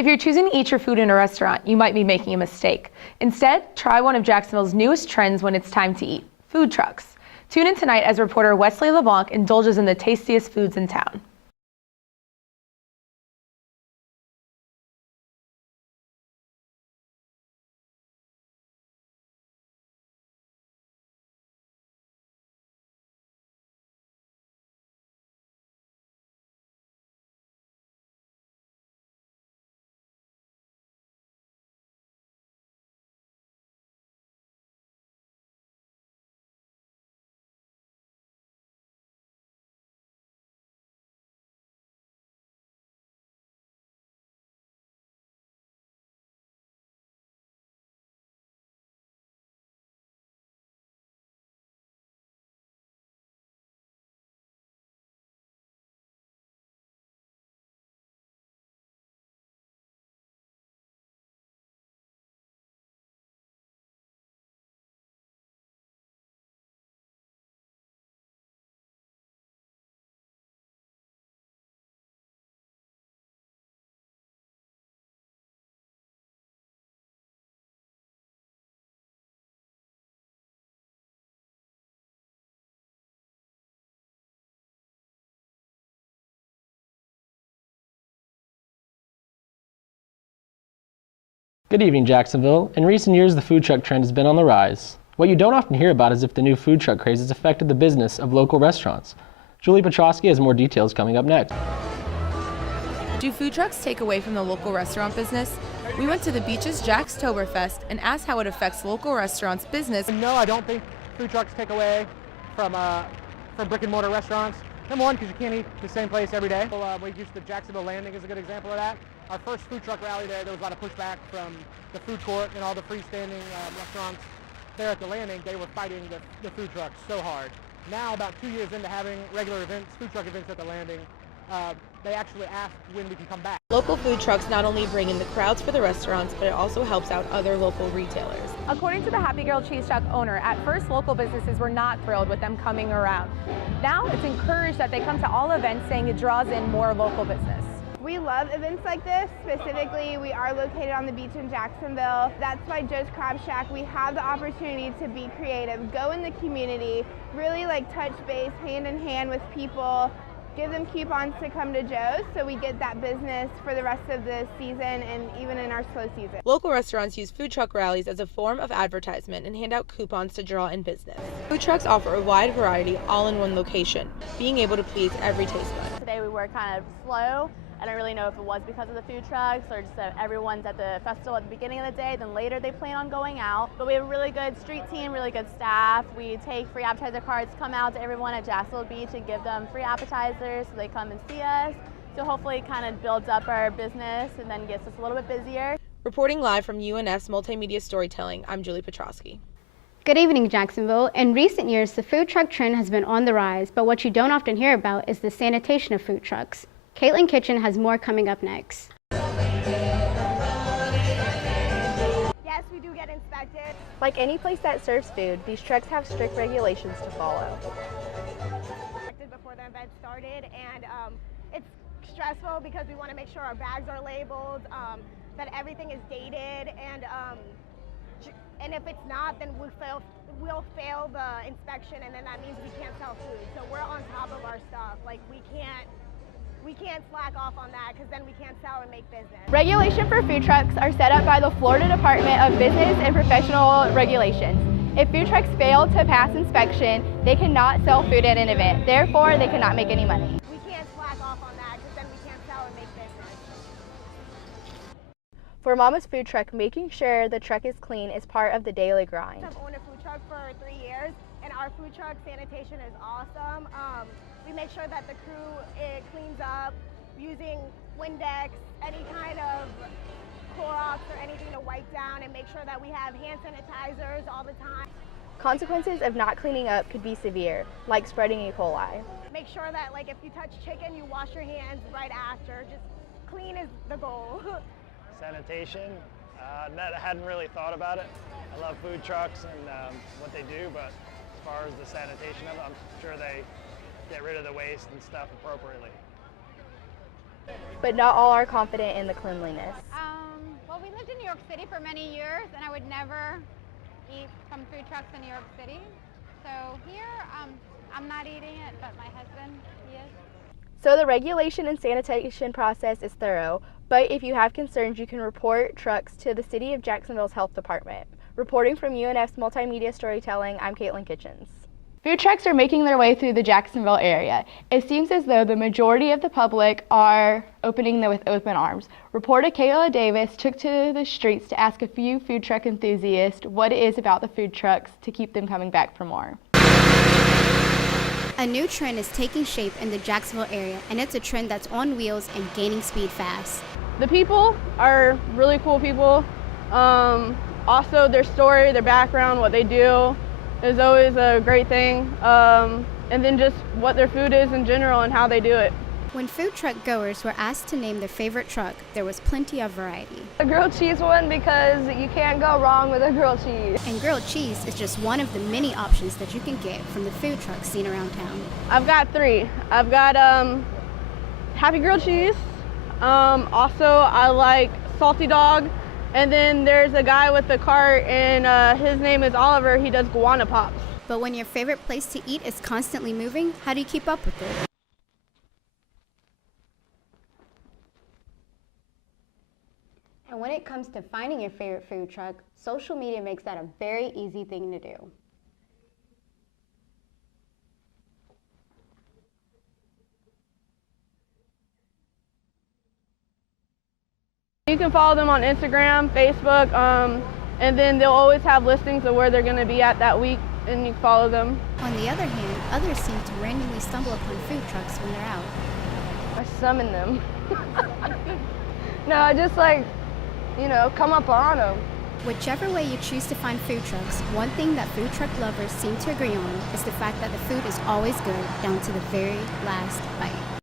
If you're choosing to eat your food in a restaurant, you might be making a mistake. Instead, try one of Jacksonville's newest trends when it's time to eat: food trucks. Tune in tonight as reporter Wesley LeBlanc indulges in the tastiest foods in town. Good evening, Jacksonville. In recent years, the food truck trend has been on the rise. What you don't often hear about is if the new food truck craze has affected the business of local restaurants. Julie Petrosky has more details coming up next. Do food trucks take away from the local restaurant business? We went to the Beach's Jackstoberfest and asked how it affects local restaurants' business. No, I don't think food trucks take away from brick and mortar restaurants. Number one, because you can't eat the same place every day. We used the Jacksonville Landing is a good example of that. Our first food truck rally there was a lot of pushback from the food court and all the freestanding restaurants there at the Landing. They were fighting the food trucks so hard. Now, about 2 years into having regular events, food truck events at the Landing, they actually asked when we can come back. Local food trucks not only bring in the crowds for the restaurants, but it also helps out other local retailers. According to the Happy Girl Cheese Truck owner, at first local businesses were not thrilled with them coming around. Now it's encouraged that they come to all events, saying it draws in more local business. We love events like this. Specifically, we are located on the beach in Jacksonville. That's why JOU's Crab Shack, we have the opportunity to be creative, go in the community, really touch base hand in hand with people, give them coupons to come to JOU's so we get that business for the rest of the season and even in our slow season. Local restaurants use food truck rallies as a form of advertisement and hand out coupons to draw in business. Food trucks offer a wide variety all in one location, being able to please every taste bud. Today we were kind of slow. I don't really know if it was because of the food trucks or just that everyone's at the festival at the beginning of the day, then later they plan on going out. But we have a really good street team, really good staff. We take free appetizer cards, come out to everyone at Jacksonville Beach and give them free appetizers so they come and see us. So hopefully it kind of builds up our business and then gets us a little bit busier. Reporting live from UNS Multimedia Storytelling, I'm Julie Petrosky. Good evening, Jacksonville. In recent years, the food truck trend has been on the rise, but what you don't often hear about is the sanitation of food trucks. Caitlin Kitchen has more coming up next. Yes, we do get inspected. Like any place that serves food, these trucks have strict regulations to follow. Before the event started, and it's stressful because we want to make sure our bags are labeled, that everything is dated, and if it's not, then we'll fail the inspection, and then that means we can't sell food. So we're on top of our stuff. We can't slack off on that because then we can't sell and make business. Regulation for food trucks are set up by the Florida Department of Business and Professional Regulations. If food trucks fail to pass inspection, they cannot sell food at an event. Therefore, they cannot make any money. We can't slack off on that because then we can't sell and make business. For Mama's Food Truck, making sure the truck is clean is part of the daily grind. I've owned a food truck for 3 years, and our food truck sanitation is awesome. We make sure that the crew cleans up using Windex, any kind of Clorox or anything to wipe down, and make sure that we have hand sanitizers all the time. Consequences of not cleaning up could be severe, like spreading E. coli. Make sure that if you touch chicken, you wash your hands right after. Just clean is the goal. Sanitation, I hadn't really thought about it. I love food trucks and what they do, but as far as the sanitation of it, I'm sure they get rid of the waste and stuff appropriately. but not all are confident in the cleanliness. Well, we lived in New York City for many years, and I would never eat from food trucks in New York City. So here, I'm not eating it, but my husband, he is. So the regulation and sanitation process is thorough, but if you have concerns, you can report trucks to the City of Jacksonville's Health Department. Reporting from UNF's Multimedia Storytelling, I'm Caitlin Kitchens. Food trucks are making their way through the Jacksonville area. It seems as though the majority of the public are opening them with open arms. Reporter Kayla Davis took to the streets to ask a few food truck enthusiasts what it is about the food trucks to keep them coming back for more. A new trend is taking shape in the Jacksonville area, and it's a trend that's on wheels and gaining speed fast. The people are really cool people. Also, their story, their background, what they do is always a great thing. And then just what their food is in general and how they do it. When food truck goers were asked to name their favorite truck, there was plenty of variety. A grilled cheese one, because you can't go wrong with a grilled cheese. And grilled cheese is just one of the many options that you can get from the food trucks seen around town. I've got 3. I've got happy grilled cheese. Also, I like salty dog. And then there's a guy with the cart, and his name is Oliver. He does guana pops. But when your favorite place to eat is constantly moving, how do you keep up with it? And when it comes to finding your favorite food truck, social media makes that a very easy thing to do. You can follow them on Instagram, Facebook, and then they'll always have listings of where they're going to be at that week, and you can follow them. On the other hand, others seem to randomly stumble upon food trucks when they're out. I summon them. No, I just come up on them. Whichever way you choose to find food trucks, one thing that food truck lovers seem to agree on is the fact that the food is always good down to the very last bite.